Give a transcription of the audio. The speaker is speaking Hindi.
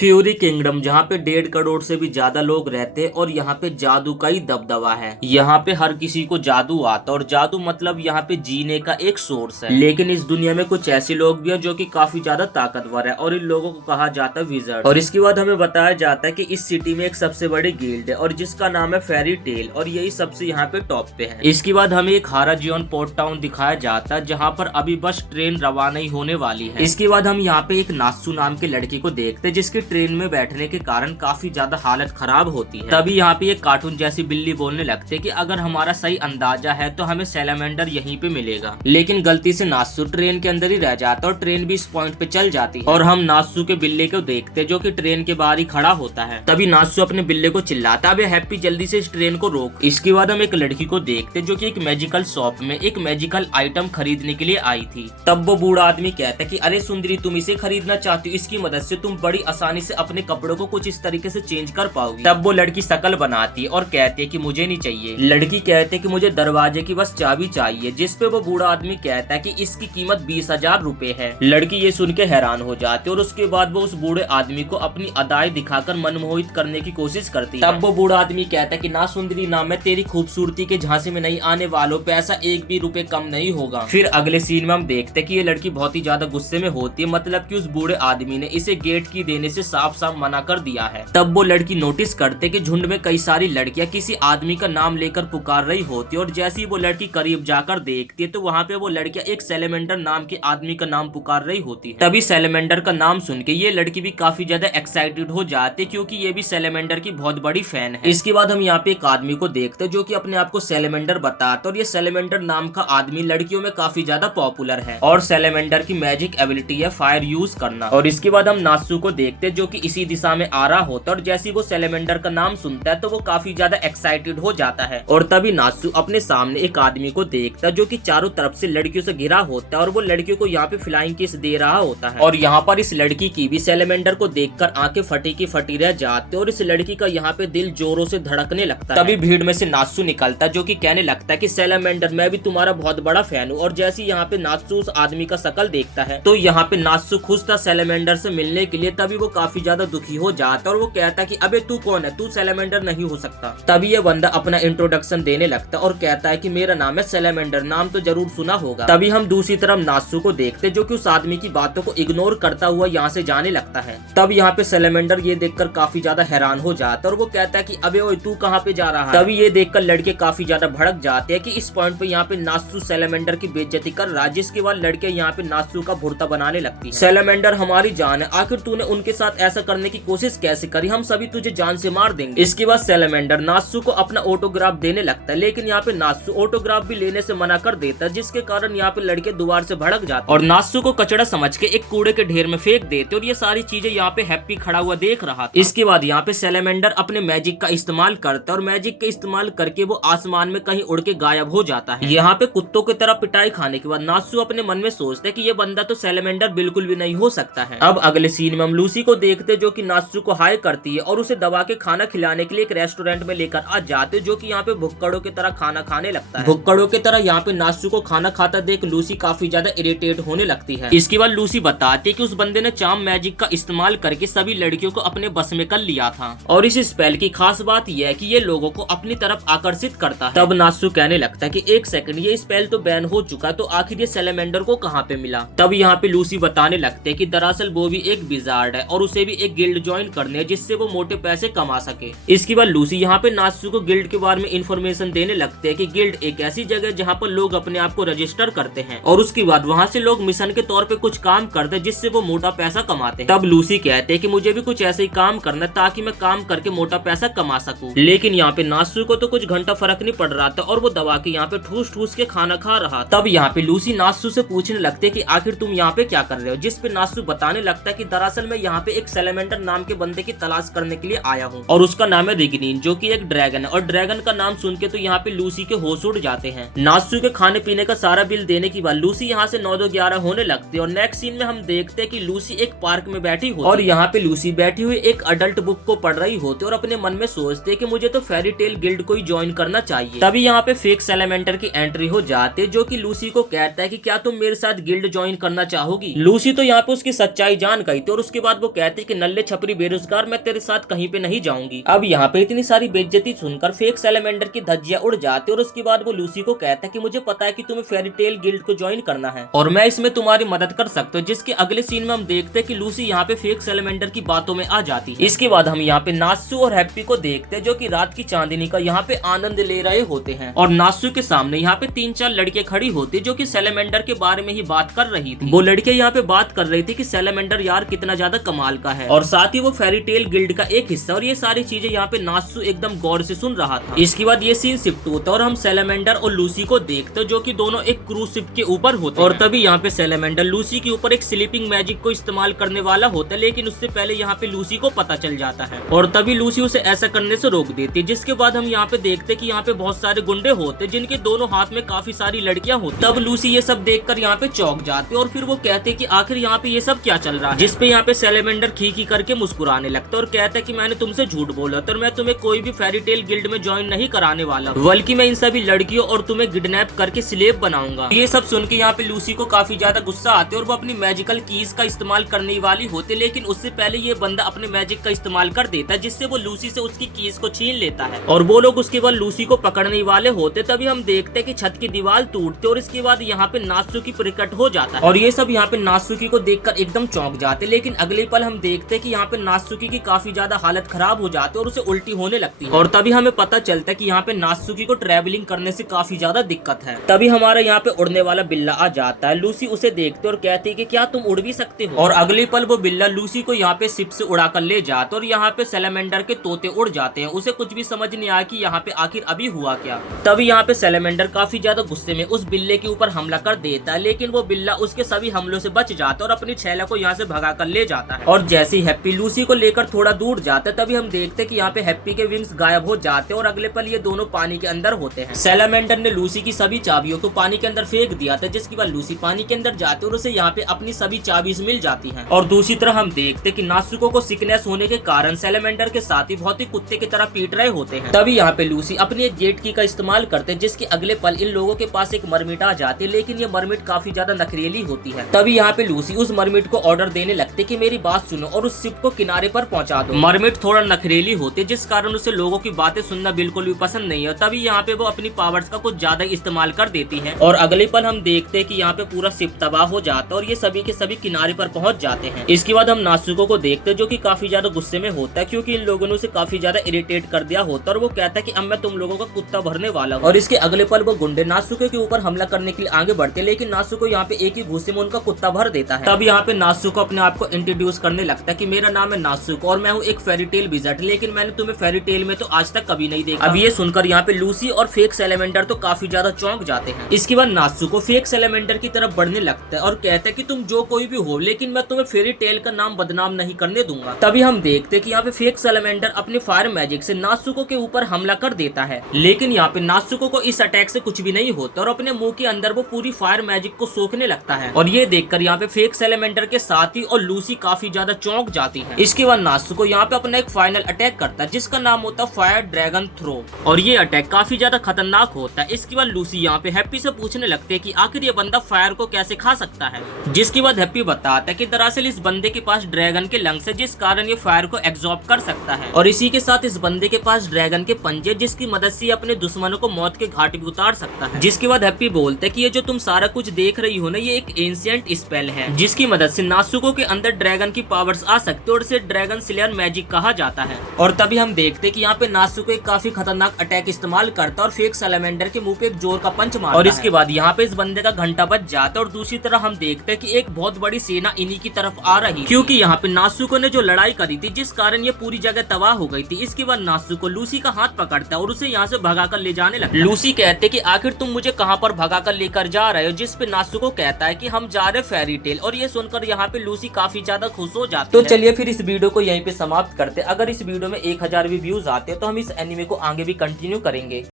फ्यूरी किंगडम, जहाँ पे 1.5 करोड़ से भी ज्यादा लोग रहते हैं और यहाँ पे जादू का ही दबदबा है। यहाँ पे हर किसी को जादू आता है और जादू मतलब यहाँ पे जीने का एक सोर्स है। लेकिन इस दुनिया में कुछ ऐसे लोग भी हैं जो कि काफी ज्यादा ताकतवर है और इन लोगों को कहा जाता है विजर्ड। और इसके बाद हमें बताया जाता है कि इस सिटी में एक सबसे बड़ी गिल्ड है और जिसका नाम है फेरी टेल और यही सबसे यहाँ पे टॉप पे है। इसके बाद हमें एक हाराजियन पोर्ट टाउन दिखाया जाता है जहाँ पर अभी बस ट्रेन रवाना ही होने वाली है। इसके बाद हम यहाँ पे एक नात्सू नाम के लड़के को देखते हैं जिसके ट्रेन में बैठने के कारण काफी ज्यादा हालत खराब होती है। तभी यहाँ पे एक कार्टून जैसी बिल्ली बोलने लगते कि अगर हमारा सही अंदाजा है तो हमें सैलामेंडर यहीं पे मिलेगा। लेकिन गलती से नात्सू ट्रेन के अंदर ही रह जाता और ट्रेन भी इस पॉइंट पे चल जाती है और हम नात्सू के बिल्ले को देखते जो कि ट्रेन के बाहर ही खड़ा होता है। तभी नात्सू अपने बिल्ले को चिल्लाता, अबे हैप्पी जल्दी से इस ट्रेन को रोक। इसके बाद हम एक लड़की को देखते जो कि एक मैजिकल शॉप में एक मैजिकल आइटम खरीदने के लिए आई थी। तब वो बूढ़ा आदमी कहता है कि अरे सुंदरी, तुम इसे खरीदना चाहती हो, इसकी मदद से तुम बड़ी आसानी से अपने कपड़ों को कुछ इस तरीके से चेंज कर पाओगी। तब वो लड़की शकल बनाती है और कहती है कि मुझे नहीं चाहिए। लड़की कहते है कि मुझे दरवाजे की बस चाबी चाहिए, जिस पे वो बूढ़ा आदमी कहता है कि इसकी कीमत 20,000 रुपए है। लड़की ये सुन के हैरान हो जाती है और उसके बाद वो उस बूढ़े आदमी को अपनी अदाएं दिखाकर मनमोहित करने की कोशिश करती है। तब वो बूढ़ा आदमी कहता है कि ना सुंदरी, ना मैं तेरी खूबसूरती के झांसे में नहीं आने वालों, पैसा एक भी रुपए कम नहीं होगा। फिर अगले सीन में हम देखते हैं कि ये लड़की बहुत ही ज्यादा गुस्से में होती है, मतलब कि उस बूढ़े आदमी ने इसे गेट की देने से साफ साफ मना कर दिया है। तब वो लड़की नोटिस करते कि झुंड में कई सारी लड़कियां किसी आदमी का नाम लेकर पुकार रही होती है और जैसे ही वो लड़की करीब जाकर देखती है तो वहाँ पे वो लड़कियां एक सैलेमेंडर नाम के आदमी का नाम पुकार रही होती है। तभी सैलेमेंडर का नाम सुन के ये लड़की भी काफी ज्यादा एक्साइटेड हो जाती है क्योंकि ये भी सैलेमेंडर की बहुत बड़ी फैन है। इसके बाद हम यहाँ पे एक आदमी को देखते जो कि अपने आप को सैलेमेंडर बताता और ये सैलेमेंडर नाम का आदमी लड़कियों में काफी ज्यादा पॉपुलर है और सैलेमेंडर की मैजिक एबिलिटी है फायर यूज करना। और इसके बाद हम नात्सू को देखते जो कि इसी दिशा में आ रहा होता है और जैसे ही वो सैलेमेंडर का नाम सुनता है तो वो काफी ज्यादा एक्साइटेड हो जाता है। और तभी नात्सू अपने सामने एक आदमी को देखता है जो कि चारों तरफ से लड़कियों से घिरा होता है और वो लड़कियों को यहाँ पे फ्लाइंग किस दे रहा होता है। और यहाँ पर इस लड़की की भी सैलेमेंडर को देखकर आंखें फटी की फटी रह जाती है और इस लड़की का यहाँ पे दिल जोरों से धड़कने लगता है। तभी भीड़ में से नात्सू निकलता है जो कि कहने लगता है कि सैलेमेंडर, मैं भी तुम्हारा बहुत बड़ा फैन हूँ। और जैसे यहाँ पे नात्सू उस आदमी का शकल देखता है तो यहाँ पे नात्सू खुश था सैलेमेंडर से मिलने के लिए। तभी वो काफी ज्यादा दुखी हो जाता है और वो कहता है कि अबे तू कौन है, तू सैलेमेंडर नहीं हो सकता। तभी ये बंदा अपना इंट्रोडक्शन देने लगता है और कहता है कि मेरा नाम है सैलेमेंडर, नाम तो जरूर सुना होगा। तभी हम दूसरी तरफ नात्सू को देखते जो कि उस आदमी की बातों को इग्नोर करता हुआ यहाँ से जाने लगता है। तब यहाँ पे सैलेमेंडर ये देखकर काफी ज्यादा हैरान हो जाता है और वो कहता है कि अबे ओए तू कहाँ पे जा रहा है। तभी ये देखकर लड़के काफी ज्यादा भड़क जाते हैं कि इस पॉइंट पे यहाँ पे नात्सू सैलेमेंडर की बेइज्जती कर रहा है, जिसके बाद लड़के यहाँ पे नात्सू का भुर्ता बनाने लगती है। सैलेमेंडर हमारी जान है, आखिर तूने उनके साथ ऐसा करने की कोशिश कैसे करी, हम सभी तुझे जान से मार देंगे। इसके बाद सैलेमेंडर नात्सू को अपना ऑटोग्राफ देने लगता है, लेकिन यहाँ पे नात्सू ऑटोग्राफ भी लेने से मना कर देता है, जिसके कारण यहाँ पे लड़के दोबारा से भड़क जाते और नात्सू को कचड़ा समझ के एक कूड़े के ढेर में फेंक देते और ये सारी चीजें यहाँ पे हैप्पी खड़ा हुआ देख रहा था। इसके बाद यहाँ पे सैलेमेंडर अपने मैजिक का इस्तेमाल करता है और मैजिक का इस्तेमाल करके वो आसमान में कहीं उड़ के गायब हो जाता है। यहाँ पे कुत्तों की तरह पिटाई खाने के बाद नात्सू अपने मन में सोचता है कि ये बंदा तो सैलेमेंडर बिल्कुल भी नहीं हो सकता है। अब अगले सीन में हम लूसी को देखते जो कि नात्सू को हाय करती है और उसे दबा के खाना खिलाने के लिए एक रेस्टोरेंट में लेकर आ जाते जो कि यहाँ पे भुक्कड़ों की तरह खाना खाने लगता है। भुक्कड़ों की तरह यहाँ पे नात्सू को खाना खाता देख लूसी काफी ज्यादा इरिटेट होने लगती है। इसके बाद लूसी बताती है कि उस बंदे ने चार्म मैजिक का इस्तेमाल करके सभी लड़कियों को अपने बस में कर लिया था और इस स्पेल की खास बात यह है कि ये लोगों को अपनी तरफ आकर्षित करता है। तब नात्सू कहने लगता है कि एक सेकंड, ये स्पेल तो बैन हो चुका, तो आखिर ये सैलेमेंडर को कहाँ पे मिला। तब यहाँ पे लूसी बताने लगते है कि दरअसल वो भी एक विजार्ड है और उसे भी एक गिल्ड ज्वाइन करने है जिससे वो मोटे पैसे कमा सके। इसके बाद लूसी यहाँ पे नात्सू को गिल्ड के बारे में इंफॉर्मेशन देने लगते है कि गिल्ड एक ऐसी जगह जहाँ पर लोग अपने आप को रजिस्टर करते हैं और उसके बाद वहाँ से लोग मिशन के तौर पे कुछ काम करते हैं जिससे वो मोटा पैसा कमाते हैं। तब लूसी कहते हैं कि मुझे भी कुछ ऐसे ही काम करना ताकि मैं काम करके मोटा पैसा कमा सकूं। लेकिन यहाँ पे नात्सू को तो कुछ घंटा फर्क नहीं पड़ रहा था और वो दबा के यहाँ पे ठूस ठूस के खाना खा रहा। तब यहाँ पे लूसी नात्सू से पूछने लगते है कि आखिर तुम यहाँ पे क्या कर रहे हो, जिस पे नात्सू बताने लगता है कि दरअसल मैं यहाँ पे एक सैलेमेंडर नाम के बंदे की तलाश करने के लिए आया हूँ और उसका नाम है रिगनीन जो कि एक ड्रैगन है। और ड्रैगन का नाम सुन के तो यहाँ पे लूसी के होश उड़ जाते हैं। नात्सू के खाने पीने का सारा बिल देने के बाद लूसी यहाँ से 9-11 होने लगती है और नेक्स्ट सीन में हम देखते हैं कि लूसी एक पार्क में बैठी होती और यहाँ पे लूसी बैठी हुई एक अडल्ट बुक को पढ़ रही होती और अपने मन में सोचते कि मुझे तो फेरी टेल गिल्ड को ही ज्वाइन करना चाहिए। तभी यहाँ पे फेक सैलेमेंडर की एंट्री हो जाती है जो कि लूसी को कहता है कि क्या तुम मेरे साथ गिल्ड ज्वाइन करना चाहोगी। लूसी तो यहाँ पे उसकी सच्चाई जान गई थी और उसके बाद वो कहती कहती कि नल्ले छपरी बेरोजगार, मैं तेरे साथ कहीं पे नहीं जाऊंगी। अब यहाँ पे इतनी सारी बेइज्जती सुनकर फेक सैलेमेंडर की धज्जियां उड़ जाती है और उसके बाद वो लूसी को कहता है कि मुझे पता है कि तुम्हें फेरी टेल गिल्ड को ज्वाइन करना है और मैं इसमें तुम्हारी मदद कर सकता हूँ। जिसके अगले सीन में हम देखते हैं कि लूसी यहाँ पे फेक सैलेमेंडर की बातों में आ जाती है। इसके बाद हम यहाँ पे नासु और हैप्पी को देखते हैं जो कि रात की चांदनी का यहाँ पे आनंद ले रहे होते हैं और नासु के सामने यहाँ पे 3-4 लड़के खड़ी होती जो कि सैलेमेंडर के बारे में ही बात कर रही थी। वो लड़के यहाँ पे बात कर रही थी कि सैलेमेंडर यार कितना ज्यादा कमाल का है और साथ ही वो फेरी टेल गिल्ड का एक हिस्सा, और ये सारी चीजें यहाँ पे नासु एकदम गौर से सुन रहा था। इसके बाद ये सीन शिफ्ट होता है और हम सैलेमेंडर और लूसी को देखते जो कि दोनों एक क्रूज शिप के ऊपर होते हैं और तभी यहाँ पे सैलेमेंडर लूसी के ऊपर एक स्लीपिंग मैजिक को इस्तेमाल करने वाला होता है, लेकिन उससे पहले यहाँ पे लूसी को पता चल जाता है और तभी लूसी उसे ऐसा करने से रोक देती है। जिसके बाद हम यहाँ पे देखते कि यहाँ पे बहुत सारे गुंडे होते जिनके दोनों हाथ में काफी सारी लड़कियां होती। तब लूसी ये सब देखकर यहाँ पे चौंक जाती और फिर वो कहते कि आखिर यहाँ पे ये सब क्या चल रहा है। जिसपे यहाँ पे सैलेमेंडर खी करके मुस्कुराने लगता और कहता है कि मैंने तुमसे झूठ बोला तो मैं तुम्हें कोई भी फेरी टेल गिल्ड में ज्वाइन नहीं कराने वाला, बल्कि मैं इन सभी लड़कियों और तुम्हें किडनैप करके स्लेव बनाऊंगा। ये सब सुन के यहाँ पे लूसी को काफी ज्यादा गुस्सा आते और वो अपनी मैजिकल कीज का इस्तेमाल करने वाली होती, लेकिन उससे पहले ये बंदा अपने मैजिक का इस्तेमाल कर देता है जिससे वो लूसी से उसकी कीज को छीन लेता है और वो लोग उसके बाद लूसी को पकड़ने वाले होते। तभी हम देखते कि छत की दीवार टूटते और इसके बाद यहाँ पे नात्सुकी प्रकट हो जाता है और ये सब यहाँ पे नात्सुकी को देखकर एकदम चौंक जाते। लेकिन अगले पल हम देखते कि यहाँ पे नात्सुकी की काफी ज्यादा हालत खराब हो जाती है और उसे उल्टी होने लगती है और तभी हमें पता चलता है कि यहाँ पे नात्सुकी को ट्रैवलिंग करने से काफी ज्यादा दिक्कत है। तभी हमारा यहाँ पे उड़ने वाला बिल्ला आ जाता है। लूसी उसे देखते और कहती है कि क्या तुम उड़ भी सकते हो, और अगले पल वो बिल्ला लूसी को यहाँ पे शिप से उड़ा कर ले जाता और यहाँ पे सैलेमेंडर के तोते उड़ जाते हैं। उसे कुछ भी समझ नहीं आया कि यहाँ पे आखिर अभी हुआ क्या। तभी यहाँ पे सैलेमेंडर काफी ज्यादा गुस्से में उस बिल्ले के ऊपर हमला कर देता है, लेकिन वो बिल्ला उसके सभी हमलों से बच जाता है और अपनी छैला को यहाँ से भगा कर ले जाता है। और जैसे ही हैप्पी लूसी को लेकर थोड़ा दूर जाता है तभी हम देखते कि यहाँ पे हैप्पी के विंग्स गायब हो जाते हैं और अगले पल ये दोनों पानी के अंदर होते हैं। सैलेमेंडर ने लूसी की सभी चाबियों को पानी के अंदर फेंक दिया था, जिसके बाद लूसी पानी के अंदर जाती है और उसे यहाँ पे अपनी सभी चाबी मिल जाती है। और दूसरी तरफ हम देखते कि नात्सुको को सिकनेस होने के कारण सैलेमेंडर के साथ ही बहुत ही कुत्ते की तरह पीट रहे होते हैं। तभी यहाँ पे लूसी अपनी एक जेट की का इस्तेमाल करते हैं, जिसके अगले पल इन लोगों के पास एक मरमिट आ जाती है, लेकिन ये मरमिट काफी ज्यादा नखरेली होती है। तभी यहाँ पे लूसी उस मरमिट को ऑर्डर देने लगती कि मेरी बात सुनो और उस शिप को किनारे पर पहुंचा दो। मरमिट थोड़ा नखरेली होती है जिस कारण उसे लोगों की बातें सुनना बिल्कुल भी पसंद नहीं है। तभी यहाँ पे वो अपनी पावर्स का कुछ ज्यादा इस्तेमाल कर देती है और अगले पल हम देखते हैं कि यहाँ पे पूरा शिप तबाह हो जाता है और ये सभी के सभी किनारे पर पहुंच जाते हैं। इसके बाद हम नात्सुको को देखते हैं जो कि काफी ज्यादा गुस्से में होता है क्योंकि इन लोगों ने उसे काफी ज्यादा इरिटेट कर दिया होता है और वो कहता है कि अब मैं तुम लोगों का कुत्ता भरने वाला हूँ। और इसके अगले पल वो गुंडे नात्सुको के ऊपर हमला करने के लिए आगे बढ़ते, लेकिन नात्सुको यहाँ पे एक ही घूसे में उनका कुत्ता भर देता है। तब यहाँ पे नात्सुको अपने आप को इंट्रोड्यूस करने लगता है कि मेरा नाम है नात्सुको और मैं हूँ एक फेरी टेल विज़ार्ड, लेकिन मैंने तुम्हें फेरी टेल में तो आज तक कभी नहीं देखा। अब ये सुनकर यहाँ पे लूसी और फेक सैलेमेंडर तो काफी ज्यादा चौंक जाते हैं। इसके बाद नात्सुको फेक सैलेमेंडर की तरफ बढ़ने लगता है और कहता है कि तुम जो कोई भी हो, लेकिन मैं तुम्हें फेरी टेल का नाम बदनाम नहीं करने दूंगा। तभी हम देखते हैं कि यहाँ पे फेक सैलेमेंडर अपने फायर मैजिक से नात्सुको के ऊपर हमला कर देता है, लेकिन यहाँ पे नात्सुको को इस अटैक से कुछ भी नहीं होता और अपने मुंह के अंदर वो पूरी फायर मैजिक को सोखने लगता है। और ये देखकर यहाँ पे फेक सैलेमेंडर के साथी और लूसी काफी ज्यादा चौंक जाती है। इसके बाद नात्सुको यहाँ पे अपना एक फाइनल अटैक करता है जिसका नाम होता है फायर ड्रैगन थ्रो, और ये अटैक काफी ज्यादा खतरनाक होता है। इसके बाद लूसी यहाँ पे हैप्पी से पूछने लगते है कि आखिर ये बंदा फायर को कैसे खा सकता है, जिसके बाद हैप्पी बताता है कि दरअसल इस बंदे के पास ड्रैगन के लंग्स है जिस कारण ये फायर को एब्जॉर्ब कर सकता है, और इसी के साथ इस बंदे के पास ड्रैगन के पंजे जिसकी मदद से अपने दुश्मनों को मौत के घाट भी उतार सकता है। जिसके बाद हैप्पी बोलते है कि ये जो तुम सारा कुछ देख रही हो ना, ये एक एंशिएंट स्पेल है जिसकी मदद से नात्सुको के अंदर ड्रैगन की पावर्स आ सकती है और इसे ड्रैगन स्लेयर मैजिक कहा जाता है। और तभी हम देखते हैं कि यहाँ पे नात्सुको एक काफी खतरनाक अटैक इस्तेमाल करता है और फेक सैलेमेंडर के मुंह पे एक जोर का पंच मारता है। और इसके बाद यहाँ पे इस बंदे का घंटा बज जाता है और दूसरी तरफ हम देखते हैं कि एक बहुत बड़ी सेना इन्हीं की तरफ आ रही, क्योंकि यहाँ पे नात्सुको ने जो लड़ाई करी थी जिस कारण ये पूरी जगह तबाह हो गई थी। इसके बाद नात्सुको लूसी का हाथ पकड़ता है और उसे यहाँ से भगाकर ले जाने लगता है। लूसी कहते कि आखिर तुम मुझे कहाँ पर भगाकर लेकर जा रहे हो, जिस पे नात्सुको कहता है कि हम जा रहे फेरी टेल, और ये सुनकर यहाँ पे लूसी काफी ज्यादा खुश हो जाती है। तो चलिए फिर इस वीडियो को यहीं पे समाप्त करते। अगर इस वीडियो में 1000 भी व्यूज आते हैं तो हम इस एनिमे को आगे भी कंटिन्यू करेंगे।